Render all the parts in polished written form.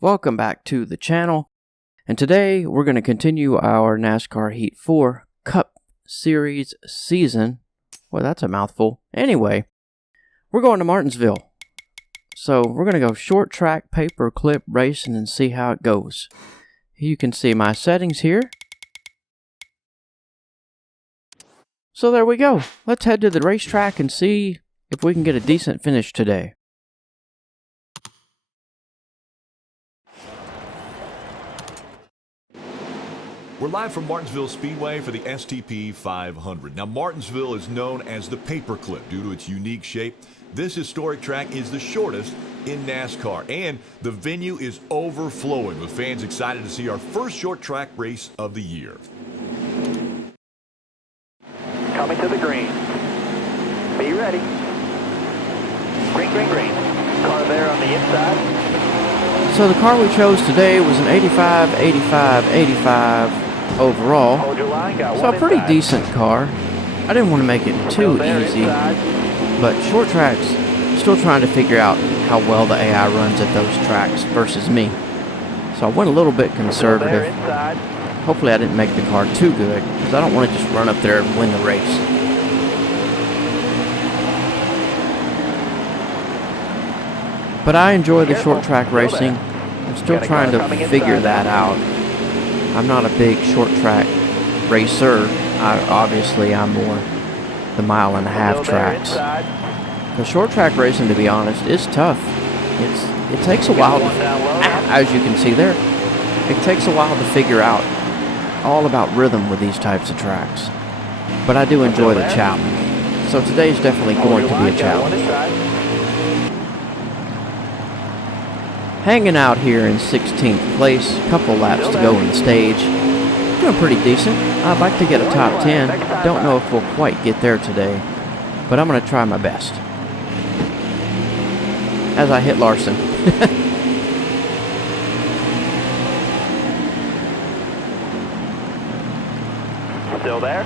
Welcome back to the channel, and today we're going to continue our NASCAR Heat 4 Cup Series season. Well, that's a mouthful. Anyway, we're going to Martinsville. So we're going to go short track paper clip racing and see how it goes. You can see my settings here. So there we go. Let's head to the racetrack and see if we can get a decent finish today. We're live from Martinsville Speedway for the STP 500. Now, Martinsville is known as the paperclip due to its unique shape. This historic track is the shortest in NASCAR, and the venue is overflowing with fans excited to see our first short track race of the year. Coming to the green. Be ready. Green, green, green. Car there on the inside. So the car we chose today was an 85, 85, 85 overall. Hold your line, got So one a pretty inside. decent car. I didn't want to make it too There easy, inside. but short tracks, still trying to figure out how well the AI runs at those tracks versus me. So I went a little bit There conservative. inside. Hopefully I didn't make the car too good, because I don't want to just run up there and win the race. But I enjoy the short track racing. I'm still trying to figure that out. I'm not a big short track racer. Obviously I'm more the mile and a half Still there tracks. inside. The short track racing, to be honest, is tough. It takes a while to, One down low. as you can see there, it takes a while to figure out all about rhythm with these types of tracks. But I do enjoy the challenge. So today's definitely Hold going your to be line, a got one challenge. inside. Hanging out here in 16th place, couple laps to go in the stage. Doing pretty decent. I'd like to get a top 10. Don't know if we'll quite get there today, but I'm going to try my best. As I hit Larson. Still there.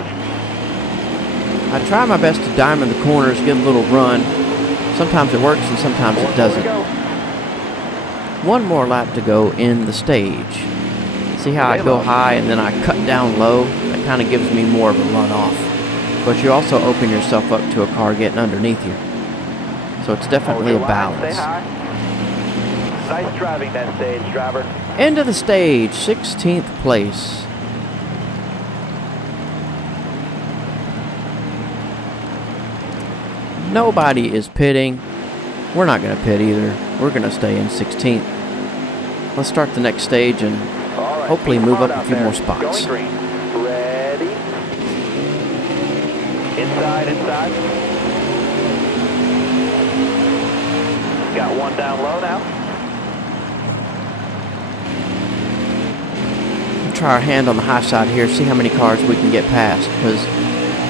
I try my best to diamond the corners, get a little run. Sometimes it works and sometimes it doesn't. One more lap to go in the stage. See how I go high and then I cut down low? That kind of gives me more of a run off. But you also open yourself up to a car getting underneath you. So it's definitely a balance. Nice driving that stage, driver. End of the stage, 16th place. Nobody is pitting. We're not going to pit either. We're going to stay in 16th. Let's start the next stage and All right, hopefully keep move hard up a out few there. more spots. Going green. Ready. Inside, inside. Got one down low now. Try our hand on the high side here, see how many cars we can get past, because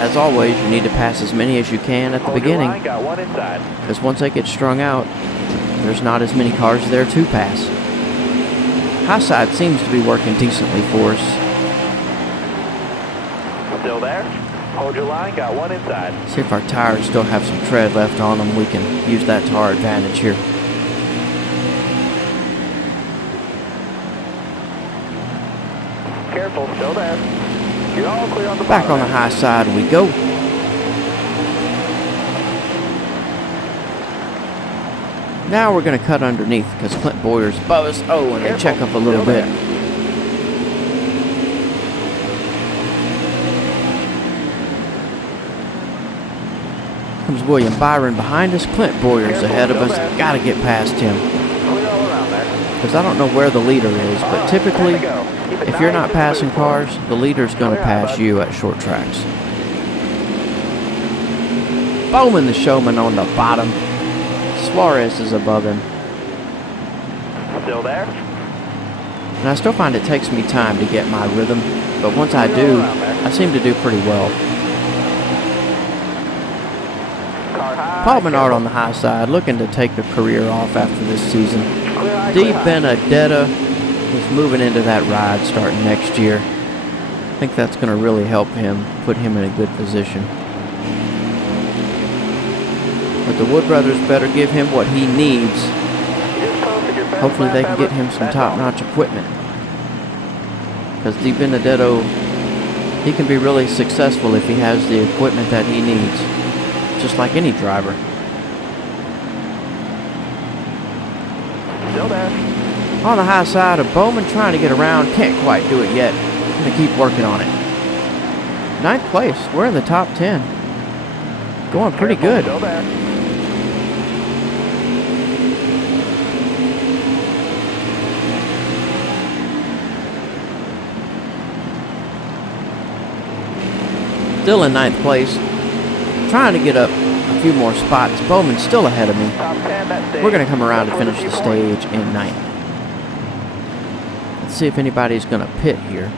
as always you need to pass as many as you can at the Hold your beginning, line, got one inside. because once they get strung out there's not as many cars there to pass. High side seems to be working decently for us. Still there. Hold your line, got one inside. See if our tires still have some tread left on them. We can use that to our advantage here. Careful, still there. You're all clear on the Back bottom on the end. high side we go. Now we're going to cut underneath because Clint Boyer's above us. Oh, and they check up a little bit. Comes William Byron behind us. Clint Boyer's ahead of us. Got to get past him Clear all around there. because I don't know where the leader is, but typically Time to go. Keep it if you're nice not and passing smooth for us. cars, the leader's going to pass you at short tracks. Bowman the showman on the bottom. Suarez is above him. Still there. And I still find it takes me time to get my rhythm, but once I do, I seem to do pretty well. Car high. Paul Menard on the high side, looking to take a career off after this season. Clear high, Dee clear high. Benedetta is moving into that ride starting next year. I think that's going to really help him, put him in a good position. But the Wood brothers better give him what he needs. You just posted your Hopefully they can get him some top-notch equipment. Because Di Benedetto, he can be really successful if he has the equipment that he needs. Just like any driver. Still there. On the high side of Bowman trying to get around. Can't quite do it yet. Gonna keep working on it. 9th place. We're in the top 10. Going pretty good. Still there. Still in 9th place. Trying to get up a few more spots. Bowman's still ahead of me. Top 10, that stage. We're going to come around to finish the stage in 9th. Let's see if anybody's going to pit here.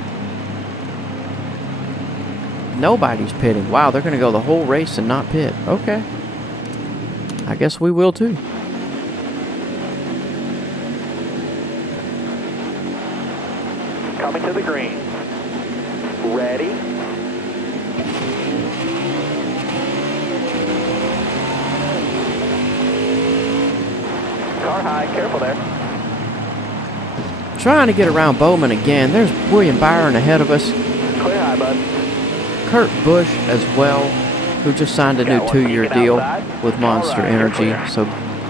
Nobody's pitting. Wow, they're going to go the whole race and not pit. Okay. I guess we will too. Coming to the green. Ready. Car high, careful there. Trying to get around Bowman again. There's William Byron ahead of us. Clear high, bud. Kurt Busch as well, who just signed a new 2-year deal with Monster Energy, so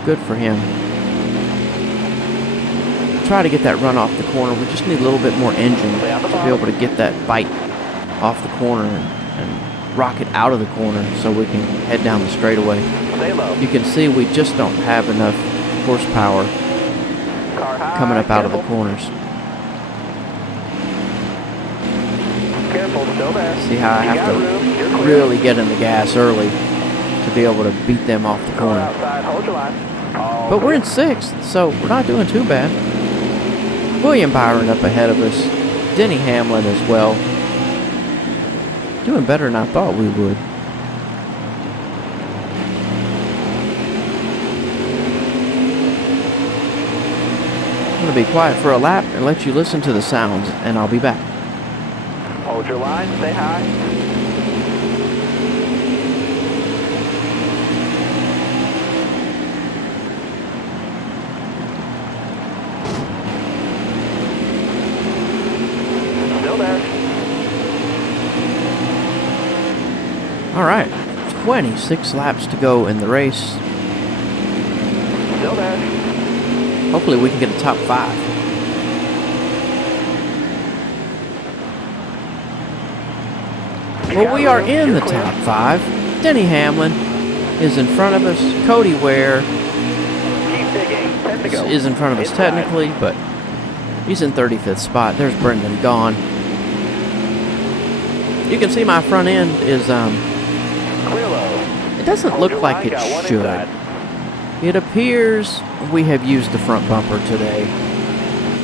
good for him. Try to get that run off the corner. We just need a little bit more engine to be able to get that bite off the corner and rocket out of the corner so we can head down the straightaway. Stay low. You can see we just don't have enough horsepower Car high, coming up out of the careful. corners. Careful, still there. See how I You have got room. You're to clear. really get in the gas early to be able to beat them off the Car corner. outside, hold your line. All But we're in clear. 6th, so we're not doing too bad. William Byron up ahead of us. Denny Hamlin as well. Doing better than I thought we would. I'm going to be quiet for a lap and let you listen to the sounds, and I'll be back. Hold your line, stay high. Still there. All right, 26 laps to go in the race. Still there. Hopefully we can get a top 5. Well, we are in the top 5. Denny Hamlin is in front of us. Cody Ware Keep digging. 10 to go. is in front of us Inside. technically, but he's in 35th spot. There's Brendan Gaughan. You can see my front end is, Clear low. it doesn't Hold look your like line, it got one should. inside. It appears we have used the front bumper today,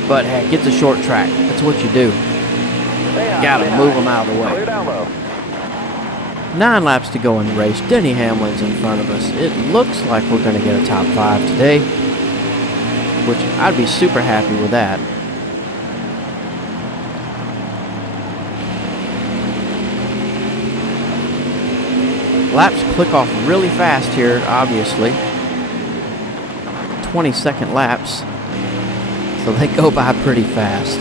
but heck, it's a short track. That's what you do. Stay high, Gotta stay move high. them out of the way. Clear down low. 9 laps to go in the race. Denny Hamlin's in front of us. It looks like we're going to get a top 5 today, which I'd be super happy with that. Laps click off really fast here, obviously. 20-second laps, so they go by pretty fast.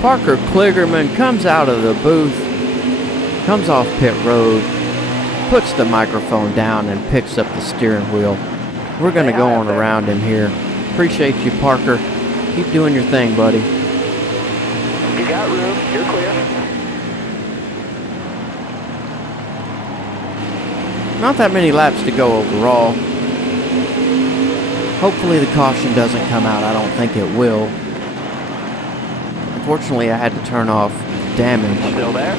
Parker Kligerman comes out of the booth, comes off pit road, puts the microphone down and picks up the steering wheel. We're going to go on around him here. Appreciate you, Parker. Keep doing your thing, buddy. You got room. You're clear. Not that many laps to go overall. Hopefully the caution doesn't come out. I don't think it will. Unfortunately, I had to turn off damage Still there.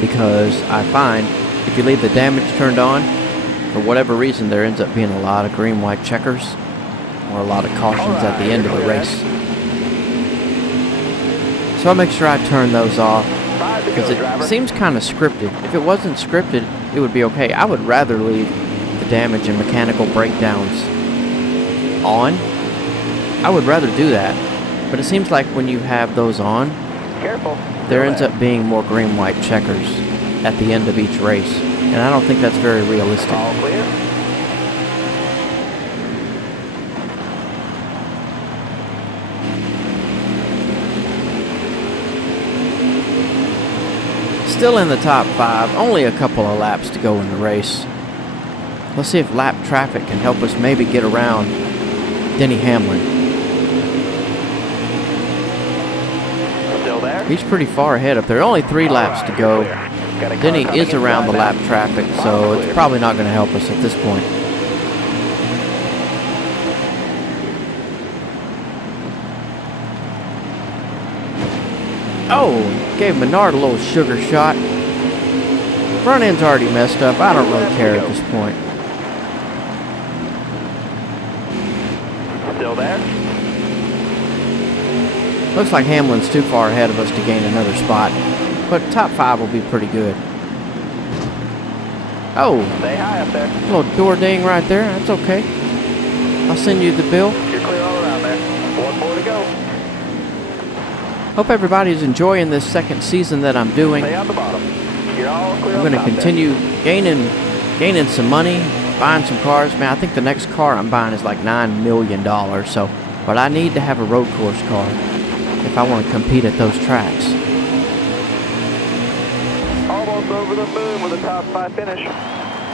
because I find if you leave the damage turned on, for whatever reason, there ends up being a lot of green-white checkers or a lot of cautions at the end of the race. So I make sure I turn those off because it seems kind of scripted. If it wasn't scripted, it would be okay. I would rather leave the damage and mechanical breakdowns on. I would rather do that. But it seems like when you have those on, Careful. there ends up being more green-white checkers at the end of each race. And I don't think that's very realistic. All clear. Still in the top 5, only a couple of laps to go in the race. Let's see if lap traffic can help us maybe get around Denny Hamlin. Still there? He's pretty far ahead up there. Only 3 laps to go. Denny is around the lap traffic, so it's probably not going to help us at this point. Oh, gave Menard a little sugar shot. Front end's already messed up. I don't really care at this point. Still there? Looks like Hamlin's too far ahead of us to gain another spot, but top 5 will be pretty good. Oh, Stay high up there. a little door ding right there. That's okay. I'll send you the bill. You're clear all around there. 1 more to go. Hope everybody's enjoying this second season that I'm doing. Stay on the bottom. You're all clear. I'm going to continue gaining some money, buying some cars. Man, I think the next car I'm buying is like $9 million. So, but I need to have a road course car if I want to compete at those tracks. Almost over the moon with a top 5 finish.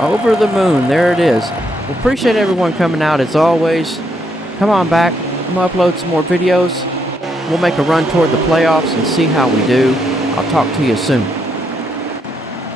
Over the moon, there it is. Well, appreciate everyone coming out as always. Come on back. I'm going to upload some more videos. We'll make a run toward the playoffs and see how we do. I'll talk to you soon.